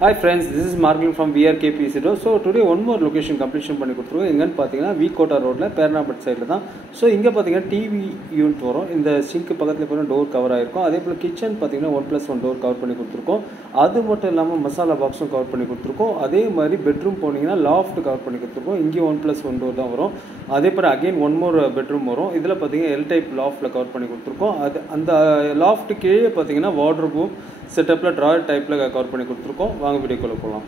Hi friends, this is Martin from VRKPCDO. So today one more location completion பண்ணி கொடுத்துருக்கோம். எங்கன்னு பார்த்தீங்கன்னா வீகோட்டா ரோட்டில் பேர்னாம்பட் சைடில் தான். ஸோ இங்கே பார்த்தீங்கன்னா டிவி யூனிட் வரும். இந்த சிங்க் பக்கத்தில் பார்த்தீங்கன்னா டோர் கவர் ஆகிருக்கும். அதே போல் கிச்சன் பார்த்தீங்கன்னா 1+1 டோர் கவர் பண்ணி கொடுத்துருக்கோம். அது மட்டும் இல்லாமல் மசாலா பாக்ஸும் கவர் பண்ணி கொடுத்துருக்கோம். அதே மாதிரி பெட்ரூம் போனீங்கன்னா லாஃப்ட் கவர் பண்ணி கொடுத்துருக்கோம். இங்கேயும் 1+1 டோர் தான் வரும். அதே போல் அகெயின் ஒன் மோர் பெட்ரூம் வரும். இதில் பார்த்தீங்கன்னா எல் டைப் லாஃப்டில் கவர் பண்ணி கொடுத்துருக்கோம். அது அந்த லாஃப்ட் கீழே பார்த்தீங்கன்னா வார்ட்ரோபும் செட்டப்பில் ட்ராயர் டைப்பில் கவர் பண்ணி கொடுத்துருக்கோம். வாங்க வீடியோக்குள்ளே போகலாம்.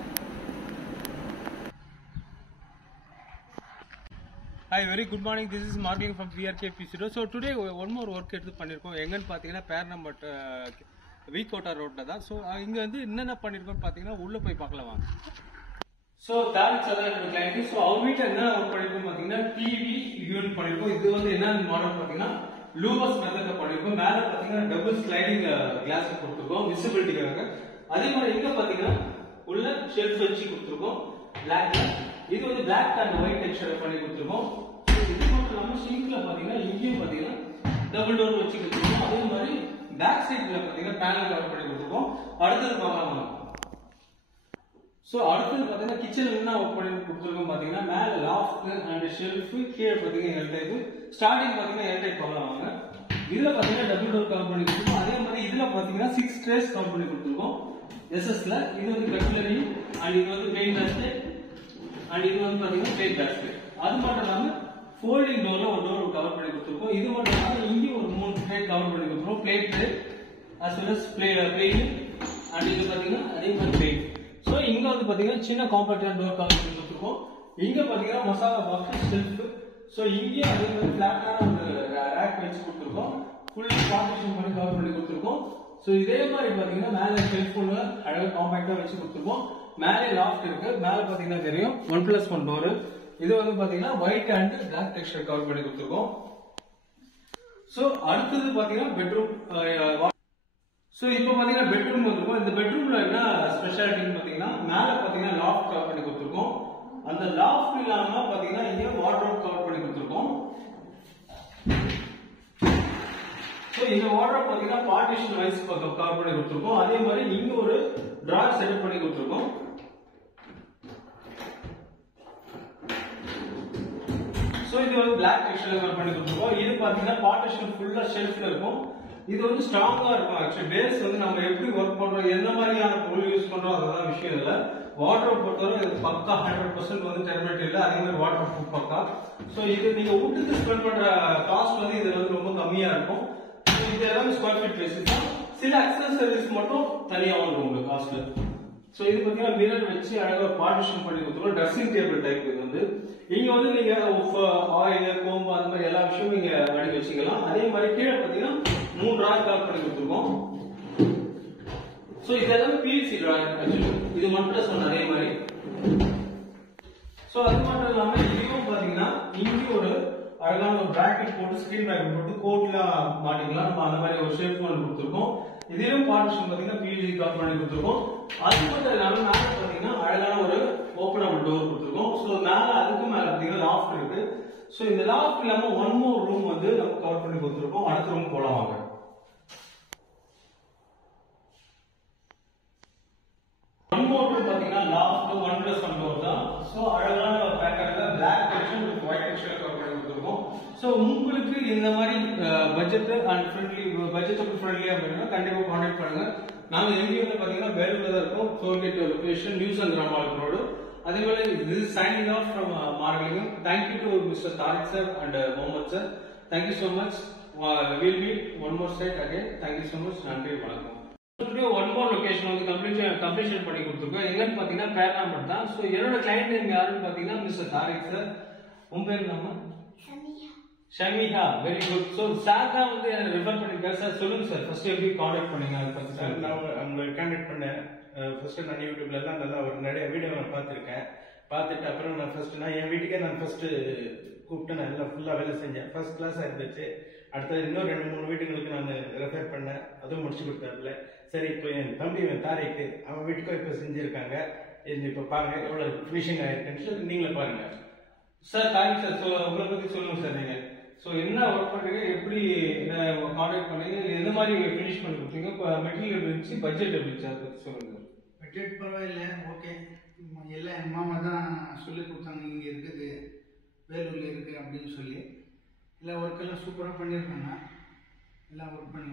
Hi, very good morning. This is Martin from VRKPCDO. So today one more work எடுத்து பண்ணியிருக்கோம். எங்கன்னு பார்த்தீங்கன்னா பேர்னாம்பட் வீகோட்டா ரோட்டில் தான். ஸோ இங்கே வந்து என்னென்ன பண்ணியிருக்கோம்னு பார்த்தீங்கன்னா உள்ளே போய் பார்க்கலாம் வாங்க. ஸோ தேங்க்ஸ் அதான் என்னோட கிளைண்ட். ஸோ அவங்க வீட்டில் என்ன ஒர்க் பண்ணியிருக்கோம் பார்த்தீங்கன்னா டிவி யூனிட் பண்ணியிருக்கோம். இது வந்து என்ன மாடல் பார்த்தீங்கன்னா லூவர்ஸ் மெத்தட்ல பண்ணிருக்கோம். மேல பாத்தீங்கன்னா டபுள் ஸ்லைடிங் கிளாஸ் கொடுத்துருக்கோம் விசிபிலிட்டிக்காக. அதே மாதிரி இங்க பாத்தீங்கன்னா உள்ள ஷெல்ஃப் வச்சு கொடுத்துருக்கோம் பிளாக். இது வந்து பிளாக் அண்ட் ஒயிட் டெக்ஸ்சர் பண்ணி கொடுத்துருக்கோம். இது மட்டும் இல்லாம சிங்க்ல பாத்தீங்கன்னா இங்கேயும் பாத்தீங்கன்னா டபுள் டோர் வச்சு கொடுத்துருக்கோம். அதே மாதிரி பேக் சைட்ல பாத்தீங்கன்னா பேனல் கவர் பண்ணி கொடுத்துருக்கோம். அடுத்தது பார்க்கலாம். சோ அடுத்தது பாத்தீங்கன்னா கிச்சன் என்ன ஒர்க் பண்ணி கொடுத்துருக்கோம் பாத்தீங்கன்னா மேல லாஃப்ட் அண்ட் ஷெல்ஃப், கீழே பாத்தீங்கன்னா எல் டைப். ஸ்டார்டிங் பாத்தீங்கன்னா எல் டைப் பார்க்கலாம் வாங்க. இதுல பாத்தீங்கன்னா டபுள் டோர் கவர் பண்ணி கொடுத்துருக்கோம். அதே மாதிரி இதுல பாத்தீங்கன்னா 6 ட்ரேஸ் கவர் பண்ணி கொடுத்துருக்கோம் எஸ்எஸ்ல. இது வந்து கட்லரி அண்ட் இது வந்து பெயிண்ட் பேஸ்கெட் அண்ட் இது வந்து பாத்தீங்கன்னா பிளேட் பேஸ்கெட். அது மட்டும் இல்லாம ஃபோல்டிங் டோர்ல ஒரு டோர் கவர் பண்ணி கொடுத்துருக்கோம். இது மட்டும் இல்லாம இங்க ஒரு 3 பிளேட் கவர் பண்ணி கொடுத்துருக்கோம். Plate as well as plate and இது பாத்தீங்கன்னா அதே மாதிரி பிளேட். சோ இங்க வந்து பாத்தீங்கன்னா சின்ன காம்பாக்ட் டோர் கவர் பண்ணி கொடுத்துருக்கோம். இங்க பாத்தீங்கன்னா மசாலா பாக்ஸ் ஷெல்ஃப். சோ இங்கே அதே மாதிரி பிளாட்டான ஒரு ரேக் வச்சு கொடுத்துருக்கோம். ஃபுல் பார்ட்டிஷன் பண்ணி கவர் பண்ணி கொடுத்துருக்கோம். சோ இதே மாதிரி பாத்தீங்கன்னா மேல ஷெல்ஃப்ல அழகா காம்பாக்டா வச்சு கொடுத்துருக்கோம். மேலே லாஃப்ட் இருக்கு. மேல பாத்தீங்கன்னா தெரியும் 1+1 டோர். இது வந்து பாத்தீங்கன்னா white and black texture cover பண்ணி கொடுத்துருக்கோம். சோ அடுத்தது பாத்தீங்கன்னா பெட்ரூம். சோ இப்போ பாத்தீங்கன்னா பெட்ரூம் வந்துருக்கோம். இந்த பெட்ரூம்ல என்ன ஸ்பெஷாலிட்டின்னு பாத்தீங்கன்னா மேல பாத்தீங்கன்னா லாஃப்ட் கவர் பண்ணி கொடுத்துருக்கோம். அந்த லாஃப்ட் இல்லாம பாத்தீங்கன்னா இங்க வார்ட்ரோப் கவர் பண்ணி கொடுத்துருக்கோம். சோ இந்த வார்ட்ரோப் பாத்தீங்கன்னா பார்ட்டிஷன் வைஸ் கவர் பண்ணி கொடுத்துருக்கோம். அதே மாதிரி இங்க ஒரு டிராயர் செட்டப் பண்ணி கொடுத்துருக்கோம். சோ இது வந்து பிளாக் டெக்ஸ்சர்ல கவர் பண்ணி கொடுத்துருக்கோம். இது பாத்தீங்கன்னா பார்ட்டிஷன் ஃபுல்லா ஷெல்ஃப்ல இருக்கும். இது வந்து ஸ்ட்ராங்கா இருக்கும். ஆக்சுவலி பேஸ் வந்து நம்ம எப்படி ஒர்க் பண்றோம், எந்த மாதிரியான பொருள் யூஸ் பண்றோம் அதெல்லாம் விஷயம் இல்ல. வாட்டர் பொறுத்தவரை இது பக்கா 100% வந்து டெர்மினேட் இல்ல. அதே மாதிரி வாட்டர் ப்ரூஃப் பக்கா. சோ இது நீங்க வீட்டுக்கு ஸ்பெண்ட் பண்ற காஸ்ட் வந்து இதுல வந்து ரொம்ப கம்மியா இருக்கும். இது எல்லாமே ஸ்கொயர் ஃபீட் பேசிஸ் தான். சில அக்சசரிஸ் மட்டும் தனியா வரும் உங்களுக்கு காஸ்ட்ல. சோ இது பாத்தீங்கன்னா மிரர் வச்சு அழகா பார்ட்டிஷன் பண்ணி கொடுத்துருக்கோம். Dressing table type. இது வந்து இங்க வந்து நீங்க ஆயில், கோம்பு அந்த மாதிரி எல்லா விஷயமும் நீங்க அடி வச்சுக்கலாம். அதே மாதிரி கீழே பாத்தீங்கன்னா 3 டிராயர் கவர் பண்ணி கொடுத்துருக்கோம். சோ இது எல்லாமே பிவிசி டிராயர். ஆக்சுவலி இது 1+1 அதே மாதிரி. சோ அது மட்டும் இல்லாம இதுவும் பாத்தீங்கன்னா இங்க ஒரு அழகான ஒரு பிராக்கெட் போட்டு ஸ்கிரீன் பிராக்கெட் போட்டு கோட்ல மாட்டிக்கலாம். நம்ம அந்த மாதிரி ஒரு ஷேப் பண்ணி கொடுத்துருக்கோம். இதிலும் பார்ட்டிஷன் பாத்தீங்கன்னா பிவிசி கவர் பண்ணி கொடுத்துருக்கோம். அது மட்டும் இல்லாம மேல பாத்தீங்கன்னா அழகான ஒரு ஓபனபிள் டோர் கொடுத்துருக்கோம். சோ மேல அதுக்கும் மேல பாத்தீங்கன்னா லாஃப்ட் இருக்கு. சோ இந்த லாஃப்ட் இல்லாம ஒன் மோர் ரூம் வந்து நம்ம கவர் பண்ணி கொடுத்துருக்கோம். அடுத்த ரூம் போலாம் வாங்க. ஒன் மோர் ரூம் பாத்தீங்கன்னா லாஃப்ட் 1+1 டோர் தான். சோ அழகான பேட்டர்ன்ல black texture with white texture cover பண்ணி கொடுத்துருக்கோம். சோ உங்களுக்கு இந்த மாதிரி பட்ஜெட் அண்ட் ஃப்ரெண்ட்லி பட்ஜெட்டபிள் ஃப்ரெண்ட்லியா வேணும்னா கண்டிப்பா கான்டாக்ட் பண்ணுங்க. நாங்க எங்கேயுமே பாத்தீங்கன்னா வேலூர்ல தான் இருக்கோம். டோல்கேட் லொகேஷன் நியூஸ் அண்ட் ராமால் ரோடு. அதே போல this is signing off from Margalingam. Thank you to Mr. Tariq sir and Mohammed sir. Thank you so much. We'll meet one more site again. Thank you so much. நன்றி, வணக்கம். Today one more location வந்து completion பண்ணி கொடுத்துருக்கோம். எங்கன்னு பாத்தீங்கன்னா பேர்னாம்பட் தான். So என்னோட client name யாருன்னு பாத்தீங்கன்னா மிஸ்டர் தாரிக் சார். உங்க பேர் நம்ம Shamiha. Very good. So sir தான் வந்து என்ன ரெஃபர் பண்ணிருக்காரு. சார் சொல்லுங்க சார், ஃபர்ஸ்ட் எப்படி கான்டாக்ட் பண்ணீங்க அதை பத்தி சார். நான் அவங்க கான்டாக்ட் பண்ணேன். ஃபர்ஸ்ட் நான் யூடியூப்ல எல்லாம் நல்லா ஒரு நிறைய வீடியோ நான் பார்த்துருக்கேன். பார்த்துட்டு அப்புறம் நான் என் வீட்டுக்கே நான் ஃபர்ஸ்ட் கூப்பிட்டு நான் எல்லாம் ஃபுல்லா வேலை செஞ்சேன். ஃபர்ஸ்ட் கிளாஸா இருந்துச்சு. அடுத்தது இன்னும் 2-3 வீட்டுங்களுக்கு நான் ரெஃபர் பண்ணேன். அதுவும் முடிச்சு கொடுத்தாப்புல. சரி, இப்போ என் தம்பி தாரிக்கு அவன் வீட்டுக்கும் இப்போ செஞ்சிருக்காங்க. இப்போ பாருங்க எவ்வளவு ஃபினிஷிங் ஆயிருக்குன்னு சொல்லி நீங்களே பாருங்க. Sir thanks sir. உங்களை பத்தி சொல்லுங்க சார். நீங்க சோ என்ன ஒர்க் பண்றீங்க, எப்படி கான்டாக்ட் பண்ணீங்க, எந்த மாதிரி ஃபினிஷ் பண்ணி கொடுத்தீங்க, மெட்டீரியல் எப்படி இருந்துச்சு, பட்ஜெட் எப்படி இருந்துச்சு, அதை பத்தி சொல்லுங்க. பட்ஜெட் பரவாயில்ல, ஓகே. எல்லாம் என் மாமா தான் சொல்லி கொடுத்தாங்க, இங்கே இருக்குது, வேலூரில் இருக்குது அப்படின்னு சொல்லி. எல்லா ஒர்க்கெல்லாம் சூப்பராக பண்ணியிருக்காங்க. எல்லாம் ஒர்க் பண்ணி